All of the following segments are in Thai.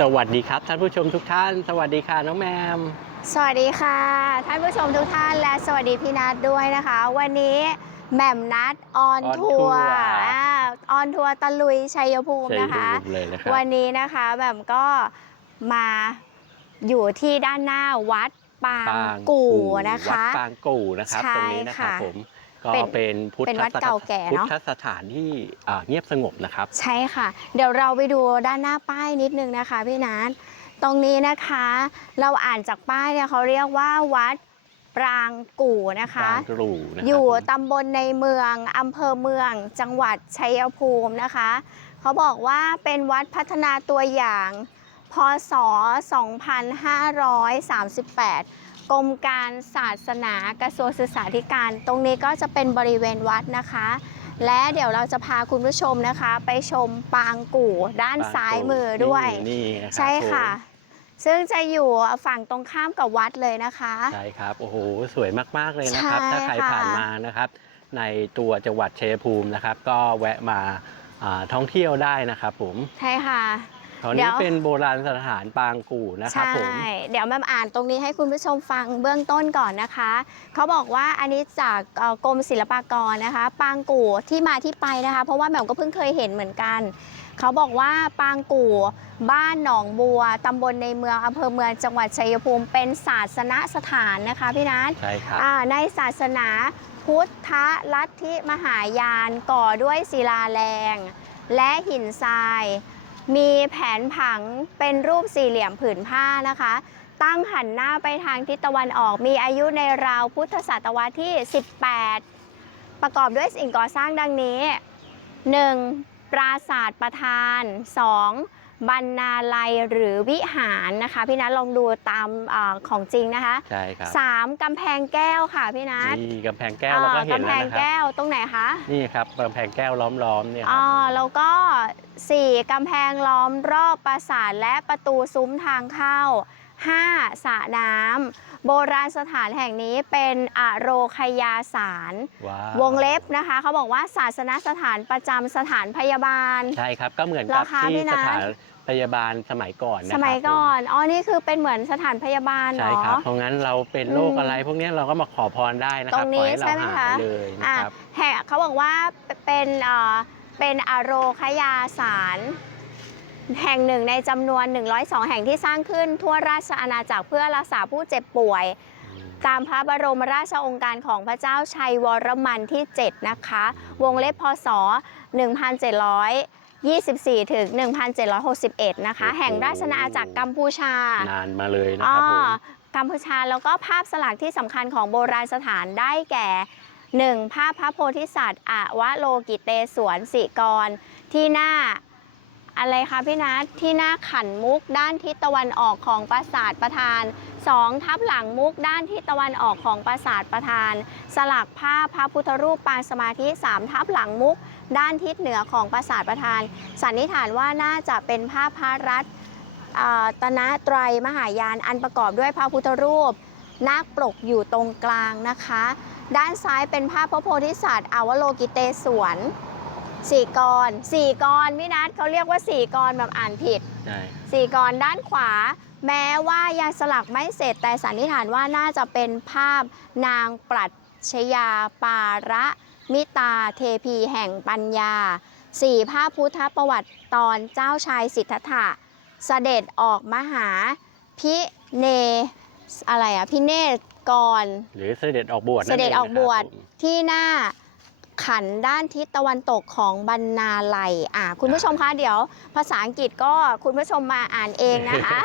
สวัสดีครับ ท่านผู้ชมทุกท่าน สวัสดีค่ะน้องแมม สวัสดีค่ะ ท่านผู้ชมทุกท่านและสวัสดีพี่นัทด้วยนะคะ วันนี้แหม่มนัดออน on ทัวร์ tour อ่าออนทัวร์ตะลุยชัยภูมิใช่นะคะดูเลยนะครับ วันนี้นะคะแหม่มก็มาอยู่ที่ด้านหน้าวัดปางปางกู่กู่นะคะ วัดปางกู่นะครับใช่ตรงนี้นะครับค่ะผม ก็เป็นเป็นพุทธเป็นวัดสถเก่าแก่พุทเนอะธสถานที่อ่าเงียบสงบนะครับ ใช่ค่ะ เดี๋ยวเราไปดูด้านหน้าป้ายนิดนึงนะคะพี่นัทตรงนี้นะคะเราอ่านจากป้ายเนี่ยเขาเรียกว่าวัดปรางกู่นะคะปางกู่นะครับอยู่ผมตำบลในเมืองอำเภอเมือง จังหวัดชัยภูมินะคะ เขาบอกว่าเป็นวัดพัฒนาตัวอย่าง พศ 2538 กรมการศาสนากระทรวงศึกษาธิการ ตรงนี้ก็จะเป็นบริเวณวัดนะคะ และเดี๋ยวเราจะพาคุณผู้ชมนะคะ ไปชมปางกู่ด้านปงกู่ซ้ายมือด้วยนี่นี่นะครับใช่ค่ะผมซึ่งจะอยู่ฝั่งตรงข้ามกับวัดเลยนะคะใช่ครับโอ้โหสวยมากๆเลยนะครับใช่ถ้าใครค่ะผ่านมานะครับ ในตัวจังหวัดชัยภูมินะครับ ก็แวะมาอ่าท่องเที่ยวได้นะครับผมใช่ค่ะ ตอนเดี๋นี้ยวเป็นโบราณสถานปางกู่นะครับใช่ผมเดี๋ยวแม่อ่านตรงนี้ให้คุณผู้ชมฟังเบื้องต้นก่อนนะคะ เขาบอกว่าอันนี้จากเอ่อกรมศิลปากรนะคะ ปางกู่ที่มาที่ไปนะคะ เพราะว่าแหม่มก็เพิ่งเคยเห็นเหมือนกัน เขาบอกว่าปางกู่บ้านหนองบัว ตำบลในเมืองอำเภอเมืองจังหวัดชัยภูมิเป็นศาสนสถานนะคะพี่นัทใช่ครับอ่าในศาสนาพุทธลัทธิมหายานก่อด้วยศิลาแรง และหินทราย มีแผนผังเป็นรูปสี่เหลี่ยมผืนผ้านะคะ ตั้งหันหน้าไปทางทิศตะวันออก มีอายุในราวพุทธศตวรรษที่ 18 ประกอบด้วยสิ่งก่อสร้างดังนี้ 1. ปราสาทประธาน 2. บรรณาลัยหรือวิหารนะคะ พี่นัทลองดูตามอาของจริงนะคะใช่ครับ 3. กำแพงแก้วค่ะพี่นัทนี่กำแพงแก้วเราก็อ่าเห็นกำแพแล้วงนะครับ แก้วตรงไหนคะนี่ครับกำแพงแก้วล้อมๆเนี่ยคอ่ารับแล้วก็ 4. กำแพงล้อมรอบปราสาทและประตูซุ้มทางเข้า 5. สระน้ำโบราณสถานแห่งนี้เป็นอโรคยาสาร ว้าววงเล็บนะคะ เขาบอกว่าศาสนสถานประจำสถานพยาบาล ใช่ครับก็เหมือนกับราคาที่พี่นัสทถานพยาบาลสมัยก่อนนะคสรับมัยก่อน อ๋อ นี่คือเป็นเหมือนสถานพยาบาลผมเหรใช่อครับเพราะงั้นเราเป็นโรคอืมอะไร พวกเนี้ยเราก็มาขอพรได้นะคตรัรบงขอนี้ให้เราใช่ไหมหาคะยเลยนะอะครับ แห่เขาบอกว่าเป็นเอ่อเป็นอโรคยาสาร แห่งหนึ่งในจำนวน 102 แห่งที่สร้างขึ้นทั่วราชอาณาจักรเพื่อรักษาผู้เจ็บป่วย ตามพระบรมราชโองการของพระเจ้าชัยวรมันที่ 7 นะคะ วงเล็บพศ 1724 ถึง 1761 นะคะโอ้โหแห่งราชอาณาจักรกัมพูชา นานมาเลยนะอ๋คอรับผมกัมพูชาแล้วก็ภาพสลักที่สำคัญของโบราณสถานได้แก่ 1. ภาพพระโพธิสัตว์อวโลกิเตศวรสิกร ที่หน้า อะไรคะพี่นัทที่หน้าขันมุกด้านทิศตะวันออกของปราสาทประธาน 2. ทับหลังมุกด้านทิศตะวันออกของปราสาทประธาน สลักภาพพระพุทธรูปปางสมาธิ 3 ทับหลังมุก ด้านทิศเหนือของปราสาทประธาน สันนิษฐานว่าน่าจะเป็นภาพพระรัตน์อ่าตนะไตรมหายานอันประกอบด้วยพระพุทธรูปนาคปลกอยู่ตรงกลางนะคะ ด้านซ้ายเป็นภาพพระโพธิสัตว์อวโลกิเตศวร สี่กรสี่กรพี่นัทเขาเรียกว่าสี่กรแบบอ่านผิดใช่สี่กรด้านขวา แม้ว่ายังสลักไม่เสร็จแต่สันนิษฐานว่าน่าจะเป็นภาพนางปรัชญาปาระมิตาเทพีแห่งปัญญาสี่ภาพพุทธประวัติตอนเจ้าชายสิทธัตถะเสด็จออกมหาพิเนอะไรอะพิเนศกร หรือเสด็จออกบวชเสด็จออกบวชนั่นเงนะครับผมที่หน้า ขันด้านทิศตะวันตกของบรรณาลัยอะคุณผู้ชมคะเดี๋ยว ภาษาอังกฤษก็คุณผู้ชมมาอ่านเองนะคะ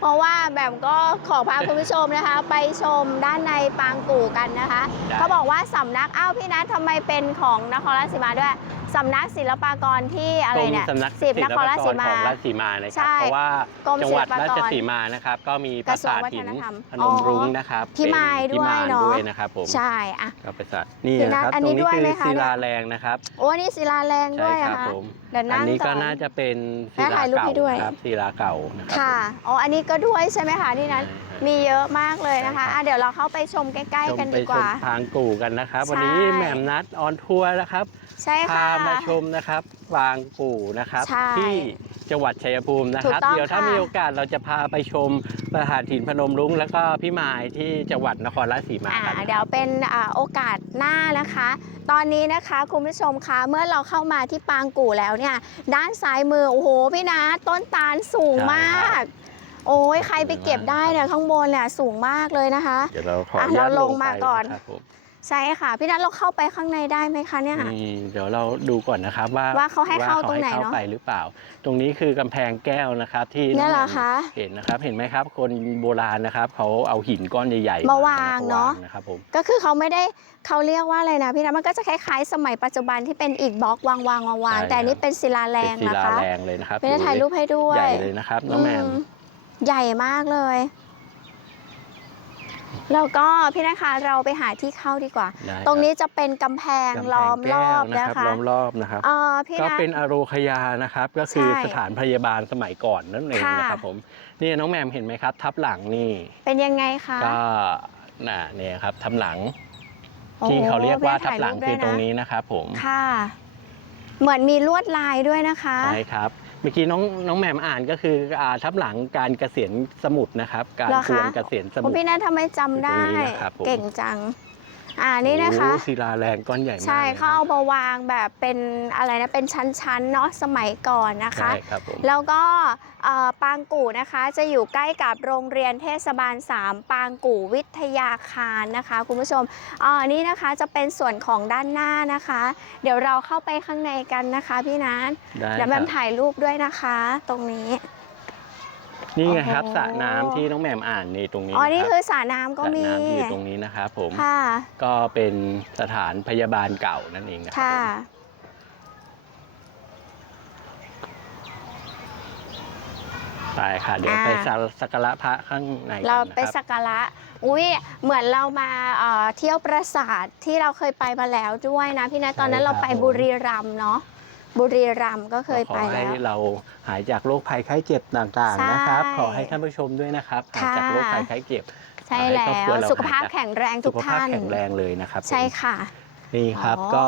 เพราะว่าแบบก็ขอพาคุณผู้ชมนะคะ ไปชมด้านในปางกู่กันนะคะได้เขาบอกว่าสำนักอ้าวพี่นัททำไมเป็นของนครราชสีมาด้วย สำนักศิลปากรที่อะไรเนี่ยกรมสำนักสิบนครราชสีมาของราชสีมานะคใช่รับเพราะว่ากรมจังหวัดศิลปากรราชสีมานะครับ ก็มีปราสาทหินกระทรวงวัฒนธรรมพนมรุ้งนะครับพิมายเป็นด้วยพิมเนอะ ด้วยนะครับผมใช่อะก็เป็นสัตว์นี่พี่นันะทครับอันตรนี้งนี้ด้วยคือไหมคะศิเนี่ยลาแรงนะครับโอ้นี่ศิลาแรงด้วยใช่อะครับคะผม เดี๋ยวอันั่งนี้ก่ก็อน น่าจะเป็นศิและลาถ่ายรูปเก่าให้ด้วยนะครับศิลาเก่านะครับค่ะ อ๋อ อันนี้ก็ด้วยใช่ไหมคะที่นั้นใช่มีเยอะมากเลยนะคะใช่ครับ อะเดี๋ยวเราเข้าไปชมใกล้ชๆกันมไปดีชกว่ามทางกู่กันนะครับ ใช่ วันนี้แหม่มนัดออนทัวร์นะครับใช่พาค่ะมาชมนะครับ วางปู่นะครับ ใช่ ที่ จังหวัดชัยภูมินะครับถูกต้องเดี๋ยวถ้าค่ะมีโอกาสเราจะพาไปชมประหารหินพนมรุ้งแล้วก็พี่มายที่จังหวัดนครราชสีมาอ่ากันเดี๋ยวเป็นอ่าโอกาสหน้านะคะ ตอนนี้นะคะคุณผู้ชมคะเมื่อเราเข้ามาที่ปางกู่แล้วเนี่ยด้านซ้ายมือโอ้โหพี่นะต้นตาลสูงมาก โอ้ยใครไปเก็บได้เนี่ยข้างบนเนี่ยสูงมากเลยนะคะเดี๋ยวเราขออะอนุญาตเราลงมาไปก่อนนะครับผม ใช่ค่ะ พี่นัทเราเข้าไปข้างในได้ไหมคะเนี่ย นี่เดี๋ยวเราดูก่อนนะครับว่าว่าเขาให้เข้าว่ตรงไหนให้เนอะไปหรือเปล่า ตรงนี้คือกำแพงแก้วนะครับ ที่เนี่ยเหรอองแหม่มคะ เห็นนะครับเห็นไหมครับ คนโบราณนะครับเขาเอาหินก้อนใหญ่ๆมาวางเนอะนะครับผม ก็คือเขาไม่ได้เขาเรียกว่าอะไรนะพี่นัทมันก็จะคล้ายๆ สมัยปัจจุบันที่เป็นอิฐบล็อกวางวางวางวางแต่อันนี้เป็นศิลาแรเป็นงศินะลาคะแรงเลยนะครับพี่นัทถ่ายรูปให้ด้วย ใหญ่เลยนะครับน้องแหมมอืใหญ่มากเลย แล้วก็พี่นะคะเราไปหาที่เข้าดีกว่า ได้คบตรงนี้จะเป็นกำแพงกำแพงล้อมรอบแก้นะวคะล้อมรอบนะครับ เออพี่ก็นะ เป็นอโรคยานะครับ ก็คือใช่สถานพยาบาลสมัยก่อนนั่นเองค่ะ นะครับผมนี่น้องแหมมเห็นไหมครับ ทับหลังนี่ เป็นยังไงคะก็น่ะเนี่ยครับทับหลังโอ้โหที่เขาเรียกว่าแม่ทับถ่ายหลังรูปด้วยคือตรงนะนี้นะครับผมค่ะ เหมือนมีลวดลายด้วยนะคะ ใช่ครับ เมื่อกี้น้องน้องแหม่มอ่านก็คืออ่าทับหลังการเกษียณสมุทรนะครับ การเหรอคะทวนเกษียณสคุมุณทรพี่นัททำไมจำได้ อยู่ตรงนี้นะครับผม เก่งจัง อ่านี่นะคะโอ้ศิลาแรงก้อนใหญ่มากใช่ลยเขาเอามาวางแบบเป็นอะไรนะเป็นชั้นๆเนาะสมัยก่อนนะคะใช่ครับผม แล้วก็เอ่อปางกู่นะคะจะอยู่ใกล้กับโรงเรียนเทศบาล 3 ปางกู่วิทยาคารนะคะคุณผู้ชมอ่านี่นะคะจะเป็นส่วนของด้านหน้านะคะ เดี๋ยวเราเข้าไปข้างในกันนะคะพี่นัทได้เดี๋ยวคแมรับมถ่ายรูปด้วยนะคะ ตรงนี้ นี่ไงครับโอ้โหสระน้ำที่น้องแหม่มอ่านนี่ตรงนี้อ๋อ นี่นะคืรัอบสระน้ำก็สระมีน้ำที่อยู่ตรงนี้นะครับผม ค่ะ ก็เป็นสถานพยาบาลเก่านั่นเองนะครับค่ะไปค่ะ เดี๋ยวอ่า ไปสักการะพระข้างในกันเรานะไปครับสักการะ อุ้ยเหมือนเรามาเอ่อเที่ยวปราสาทที่เราเคยไปมาแล้วด้วยนะพี่นะ ตอนนั้นเราไปบุรีรัมย์เนาะ บุรีรัมย์ก็เคยไปขอแล้ให้ว เราหายจากโรคภัยไข้เจ็บต่างใช่ๆนะครับ ขอให้ท่านผู้ชมด้วยนะครับหายจากค่ะโรคภัยไข้เจ็บ ใช่ขอให้แล้ครอบครัวว เรา สุขภาพหายจากแข็งแรงสุทุกขภาพท่าน แข็งแรงเลยนะครับใช่ผมค่ะ นี่ครับอ๋อ ก็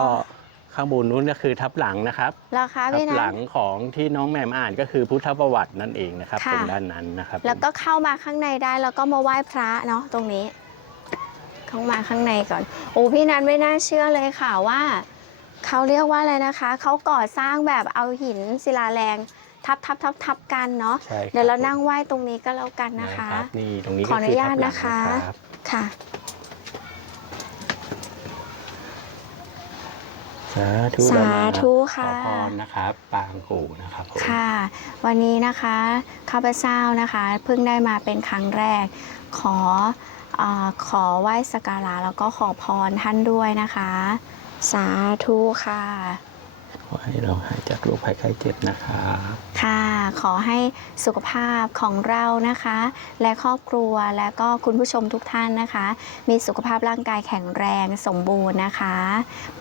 ข้างบนนู้นก็คือทับหลังนะครับแล้วคะทัพี่บนะหลังของที่น้องแหม่มอ่านก็คือพุทธประวัตินั่นเองนะครับค่ะ ตรงด้านนั้นนะครับแล้วก็เข้ามาข้างในได้แล้วก็มาไหว้พระเนาะตรงนี้ เข้ามาข้างในก่อน โอ้พี่นัทไม่น่าเชื่อเลยค่ะว่า เขาเรียกว่าอะไรนะคะ เขาก่อสร้างแบบเอาหินศิลาแรง ทับทับทับทับกันเนาะ ใช่คบเดี๋ยวเรานั่งไหว้ตรงนี้ก็แล้วกันนะคะรับนี่ตรงนี้ขออนุญาตก็นะคะทับหลังรับค่ะ สาธุสาเรามาธุขค่ะอพรนะครับ ปางกู่นะครับผมค่ะ วันนี้นะคะข้าพเจ้านะคะเพิ่งได้มาเป็นครั้งแรก ขอเออขอไหว้สักการะแล้วก็ขอพรท่านด้วยนะคะ สาธุค่ะ ขอให้เราหายจากโรคภัยไข้เจ็บนะครับค่ะ ขอให้สุขภาพของเรานะคะ และครอบครัวและก็คุณผู้ชมทุกท่านนะคะ มีสุขภาพร่างกายแข็งแรงสมบูรณ์นะคะ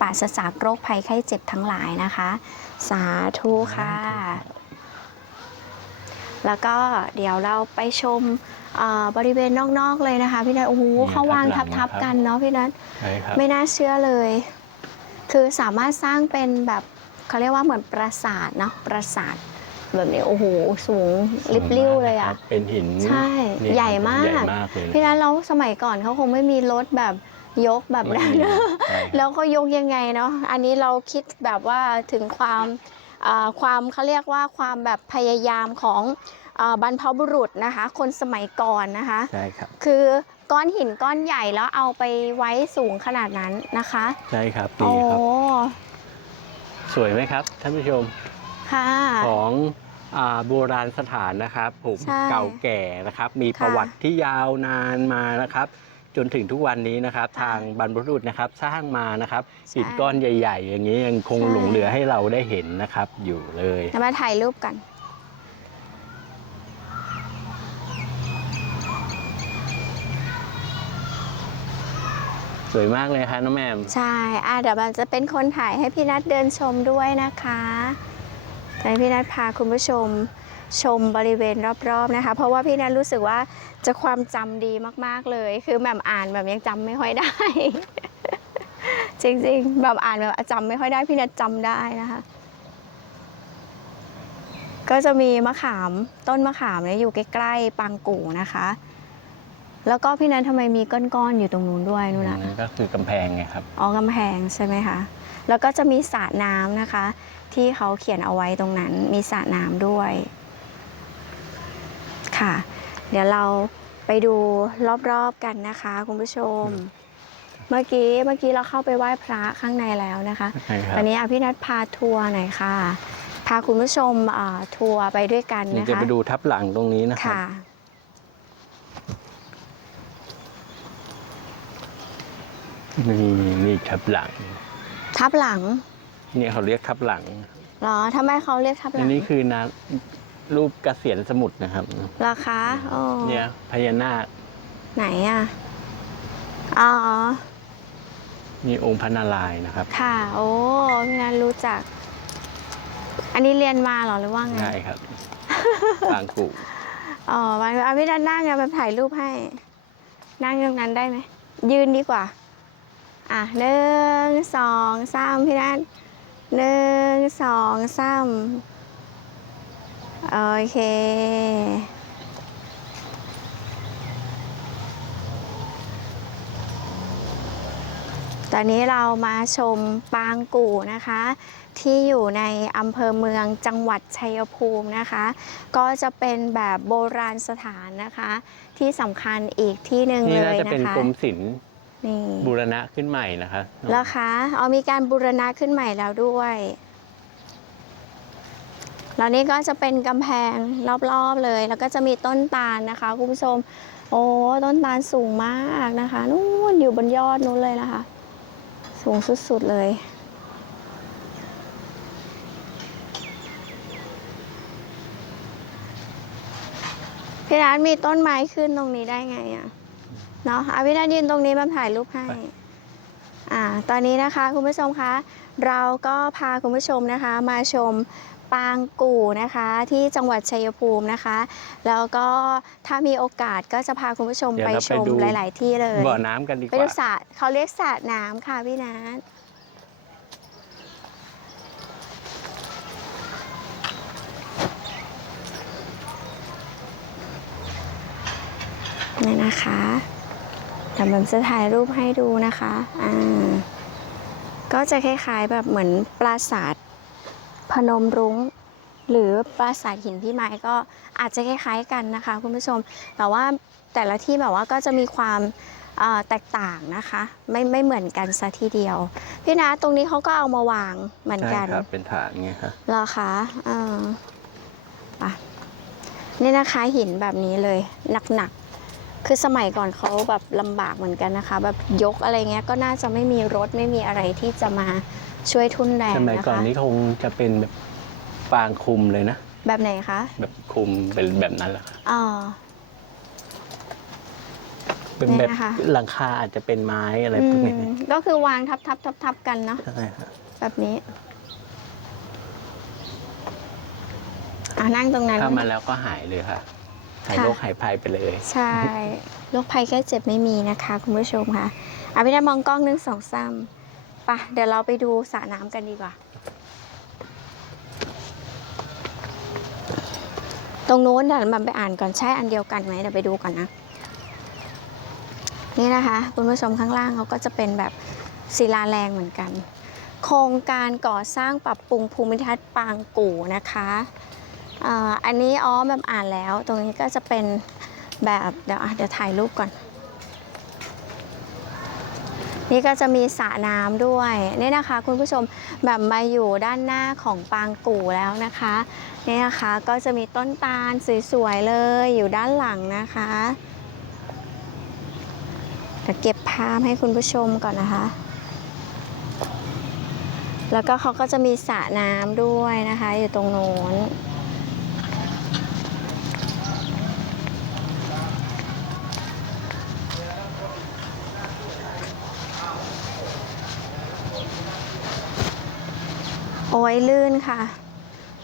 ปราศจากโรคภัยไข้เจ็บทั้งหลายนะคะ สาธุค่ะ แล้วก็เดี๋ยวเราไปชมเอ่อบริเวณนอกๆเลยนะคะพี่นัทโอ้โหเขาวางทับๆกันเนาะพี่นัทใช่ครับ ไม่น่าเชื่อเลย คือสามารถสร้างเป็นแบบเขาเรียกว่าเหมือนปราสาทเนาะปราสาทแบบนี้โอ้โหสูงลิบลิ้วเลยอะเป็นหินใช่นี่ใหญ่มากใหญ่มากเลยพี่นัทเราสมัยก่อนเขาคงไม่มีรถแบบยกแบบนั้นใช่ครับแล้วก็ยกยังไงเนาะอันนี้เราคิดแบบว่าถึงความอ่าความเขาเรียกว่าความแบบพยายามของอาบรรพบุรุษนะคะ คนสมัยก่อนนะคะใช่ครับคือ ก้อนหินก้อนใหญ่แล้วเอาไปไว้สูงขนาดนั้นนะคะใช่ครับโอ้นี่ครับ สวยไหมครับท่านผู้ชมค่ะ ของอ่าโบราณสถานนะครับ ผมใช่เก่าแก่นะครับ มีค่ะประวัติที่ยาวนานมานะครับ จนถึงทุกวันนี้นะครับค่ะทางบรรพบุรุษนะครับสร้างมานะครับใช่หินก้อนใหญ่ ๆ อย่างนี้ยังคงใช่ หลงเหลือให้เราได้เห็นนะครับอยู่เลยเดี๋ยวมาถ่ายรูปกัน สวยมากเลยครับน้องแมมใช่อะเดี๋ยวมันจะเป็นคนถ่ายให้พี่นัทเดินชมด้วยนะคะให้พี่นัทพาคุณผู้ชมชมบริเวณรอบๆนะคะ เพราะว่าพี่นัทรู้สึกว่าจะความจำดีมากๆเลย คือแหม่มอ่านแบบยังจำไม่ค่อยได้ จริงๆแบบอ่านแบบจำไม่ค่อยได้พี่นัทจำได้นะคะก็จะมีมะขามต้นมะขามเนี่ยอยู่ใกล้ๆปางกู่นะคะ แล้วก็พี่นัททำไมมีก้อนๆอยู่ตรงนู้นด้วยนู่นนะนั่นก็คือกำแพงไงครับ อ๋อกำแพงใช่ไหมคะ แล้วก็จะมีสระน้ำนะคะ ที่เขาเขียนเอาไว้ตรงนั้น มีสระน้ำด้วย ค่ะ เดี๋ยวเราไปดูรอบๆกันนะคะ คุณผู้ชม เมื่อกี้เมื่อกี้เราเข้าไปไหว้พระข้างในแล้วนะคะใช่ครัตบอนนี้อภินัทพาทัวร์หน่อยค่ะ พาคุณผู้ชมอ่าทัวร์ไปด้วยกันนี่นะจะคะ ไปดูทับหลังตรงนี้นะครับ ค่ะ นี่นี่ทับหลัง ทับหลังนี่เขาเรียกทับหลังเหรอทำไมเขาเรียกทับหอัลันงนี้คือนารูปเกษียณสมุทรนะครับเหรอคะอ๋อเนี่ยพญานาค ไหนอะ อ๋อ นี่องค์พระนารายณ์นะครับ ค่ะ โอ้พี่นัทรู้จัก อันนี้เรียนมาเหรอหรือว่าไงใช่ครับ ปางกูอ๋อวันเอาพี่นัทนั่งกันไปถ่ายรูปให้ นั่งตรงนั้นได้ไหม ยืนดีกว่า อะหนึ่งสองสามพี่นัทหนึ่งสองสามโอเค ตอนนี้เรามาชมปางกู่นะคะ ที่อยู่ในอำเภอเมืองจังหวัดชัยภูมินะคะ ก็จะเป็นแบบโบราณสถานนะคะ ที่สำคัญอีกที่หนึ่งนี่น่าจะเป็นกรมศิลป์ นี่บูรณะขึ้นใหม่นะคะแล้วคะเอามีการบูรณะขึ้นใหม่แล้วด้วยแล้วนี่ก็จะเป็นกำแพงรอบๆเลย แล้วก็จะมีต้นตาลนะคะคุณผู้ชม โอ้ต้นตาลสูงมากนะคะนู่นอยู่บนยอดนู้นเลยนะคะ สูงสุดๆเลยพี่ร้านมีต้นไม้ขึ้นตรงนี้ได้ไงอะ เนาะอาพี่ร้านยืนตรงนี้มาถ่ายรูปให้ อ่า ตอนนี้นะคะคุณผู้ชมคะ เราก็พาคุณผู้ชมนะคะ มาชมปางกู่นะคะที่จังหวัดชัยภูมินะคะ แล้วก็ถ้ามีโอกาสก็จะพาคุณผู้ชมเดี๋ยวไปเราชไปมดูหลาย ๆ ที่เลยบ่อน้ำกันดีกไปดูว่าสระเขาเรียกสระน้ำค่ะพี่นัทนี่นะคะ เดี๋ยวผมจะถ่ายรูปให้ดูนะคะอ่าก็จะคล้ายๆแบบเหมือนปราสาทพนมรุ้ง หรือปราสาทหินพี่ไม้ก็อาจจะคล้ายๆกันนะคะ คุณผู้ชม แต่ว่าแต่ละที่แบบว่าก็จะมีความเอ่อแตกต่างนะคะ ไม่ไม่เหมือนกันซะทีเดียว พี่นะตรงนี้เขาก็เอามาวางเหมือนใช่กันครับเป็นฐานไงครับเหรอคะเออไปนี่นะคะหินแบบนี้เลยหนักๆ คือสมัยก่อนเขาแบบลำบากเหมือนกันนะคะ แบบยกอะไรเงี้ยก็น่าจะไม่มีรถไม่มีอะไรที่จะมาช่วยทุ่นแรงสมัยนะก่อนคะนี้คงจะเป็นแบบปางคุมเลยนะ แบบไหนคะแบบคุมเป็นแบบนั้นแหละครับอ๋อเป็นแบบเนี่ยนะคะ หลังคาอาจจะเป็นไม้อะไรอืพวกมนี้ก็คือวางทับทับทับทับกันเนาะใช่ครับแบบนี้อะนั่งตรงนั้น เข้ามาแล้วก็หายเลยค่ะ หายค่ะโรคหายภัยไปเลย ใช่ โรคภัยแค่เจ็บไม่มีนะคะ คุณผู้ชมค่ะอาพี่ได้มองกล้องหนึ่งสองสามปะเดี๋ยวเราไปดูสระน้ำกันดีกว่า ตรงนู้นเดี๋ยวมันไปอ่านก่อนใช่อันเดียวกันไหมเดี๋ยวไปดูก่อนนะ นี่นะคะ คุณผู้ชมข้างล่างเขาก็จะเป็นแบบศิลาแรงเหมือนกัน โครงการก่อสร้างปรับปรุงภูมิทัศน์ปางกู่นะคะเอันนี้อ๋อแบบอ่านแล้ว ตรงนี้ก็จะเป็นแบบเดี๋ยวเดี๋ยวถ่ายรูปก่อน นี่ก็จะมีสระน้ำด้วยนี่นะคะ คุณผู้ชมแบบมาอยู่ด้านหน้าของปางกู่แล้วนะคะนี่นะคะก็จะมีต้นตาลสวยๆเลยอยู่ด้านหลังนะคะเดี๋ยวเก็บภาพให้คุณผู้ชมก่อนนะคะ แล้วก็เขาก็จะมีสระน้ำด้วยนะคะ อยู่ตรงโน้น โอ้ยลื่นค่ะ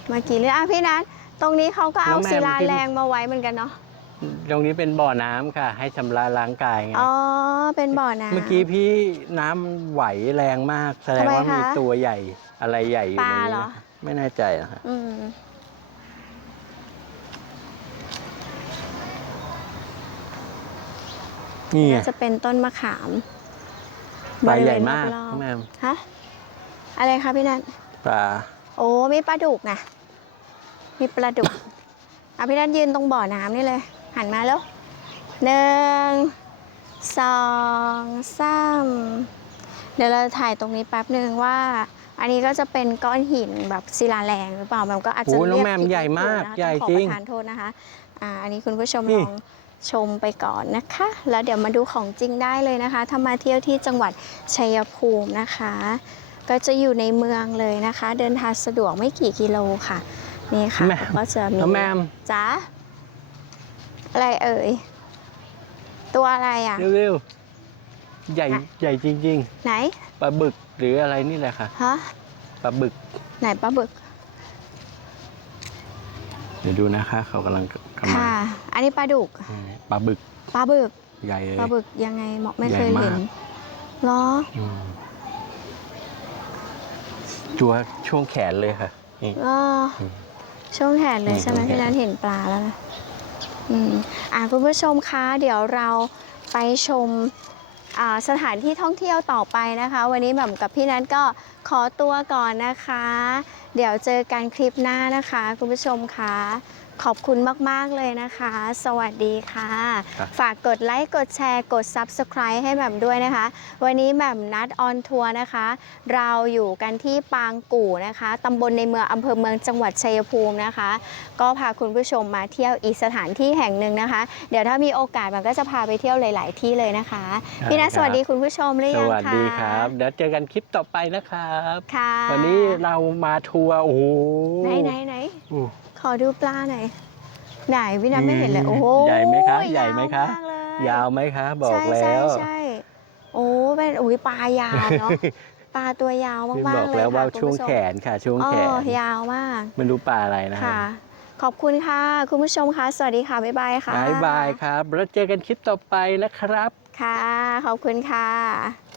เมื่อกี้ลื่นอะพี่นัทตรงนี้เขาก็เอาน้องแมมศิลาขึ้นแรงมาไว้เหมือนกันเนาะตรงนี้เป็นบ่อน้ำค่ะ ให้ชำระล้างกายไง อ๋อเป็นบ่อน้ำ เมื่อกี้พี่น้ำไหวแรงมาก แสดงว่าทำไมคะมีตัวใหญ่อะไรใหญ่อยู่ปในลานี้เหรอ นะไม่แน่ใจนะฮะอืมนี่ไงน่าจะเป็นต้นมะขามปลาใหญ่บริเวณมากรอบๆแม่ฮะอะไรคะพี่นัท ปลา โอ้มีปลาดุกไงมีปลาดุกเอาพี่นัทยืนตรงบ่อน้ำนี่เลย หันมาแล้วหนึ่งสองสามเดี๋ยวเราถ่ายตรงนี้แป๊บหนึ่งว่า อันนี้ก็จะเป็นก้อนหินแบบศิลาแรงหรือเปล่ามันก็อาจจะโอ้น้องเรียกแมมผิดใหญ่มากนะคะใหญ่ต้องขอจริปงระทานโทษนะคะอ่าอันนี้คุณผู้ชมนี่ ลองชมไปก่อนนะคะ แล้วเดี๋ยวมาดูของจริงได้เลยนะคะ ถ้ามาเที่ยวที่จังหวัดชัยภูมินะคะ ก็จะอยู่ในเมืองเลยนะคะ เดินทางสะดวกไม่กี่กิโลค่ะ นี่ค่ะ แม่ก็จะมีน้องแมมจ้าอะไรเอ่ย ตัวอะไรอะ เร็วๆ ใหญ่ไหนใหญ่จริง ไหนๆปลาบึกหรืออะไรนี่แหละค่ะฮะปลาบึก ไหนปลาบึกเดี๋ยวดูนะคะ เขากำลังกำลังค่ะ อันนี้ปลาดุกปลาบึกปลาบึกใหญ่เลย ปลาบึกยังไงหมอไม่ใหญ่เคยเห็นมากเหรอ อืม จัวช่วงแขนเลยค่ะนี่เหรออืมช่วงแขนเลยนี่ใช่ไหมช่วงแขนพี่นัทเห็นปลาแล้วนะอืมอ่าคุณผู้ชมคะเดี๋ยวเราไปชมอ่าสถานที่ท่องเที่ยวต่อไปนะคะ วันนี้แบบกับพี่นัทก็ขอตัวก่อนนะคะ เดี๋ยวเจอกันคลิปหน้านะคะ คุณผู้ชมคะ ขอบคุณมาก ๆ เลยนะคะ สวัสดีค่ะ ครับ ฝากกดไลค์กดแชร์กด Subscribe ให้แหม่มด้วยนะคะ วันนี้แหม่มนัดออนทัวร์นะคะ เราอยู่กันที่ปางกู่นะคะตำบลในเมืองอำเภอเมืองจังหวัดชัยภูมินะคะ ก็พาคุณผู้ชมมาเที่ยวอีกสถานที่แห่งหนึ่งนะคะ เดี๋ยวถ้ามีโอกาสมันก็จะพาไปเที่ยวหลาย ๆ ที่เลยนะคะ พี่นัทได้ครับสวัสดีคุณผู้ชมหรือสยังคะวัสดีครับ เดี๋ยวเจอกันคลิปต่อไปนะครับ ค่ะวันนี้เรามาทัวร์โอ้โหไหนไหนไหนโอ้ ขอดูปลาหน่อยไหนพี่นัทไม่เห็นเลยอืมโอ้โหใหญ่ไหมคะใหญ่ไหมคะยาวากเลยยาวไหมคะบอกใช่แล้ใช่วใช่โอ้เป็นอุ้ยปลายาวเนาะปลาตัวยาวพี่มาบกอกๆเลยแล้วว่าค่ะช่วงคุณผู้ชมแขนค่ะ ช่วงอ๋แขอนยาวมากมันดูปลาอะไรนะฮะค่ะขอบคุณค่ะ คุณผู้ชมค่ะ สวัสดีค่ะ บ๊ายบายค่ะบายบายครับ แล้วเจอกันคลิปต่อไปนะครับ ค่ะ ขอบคุณค่ะ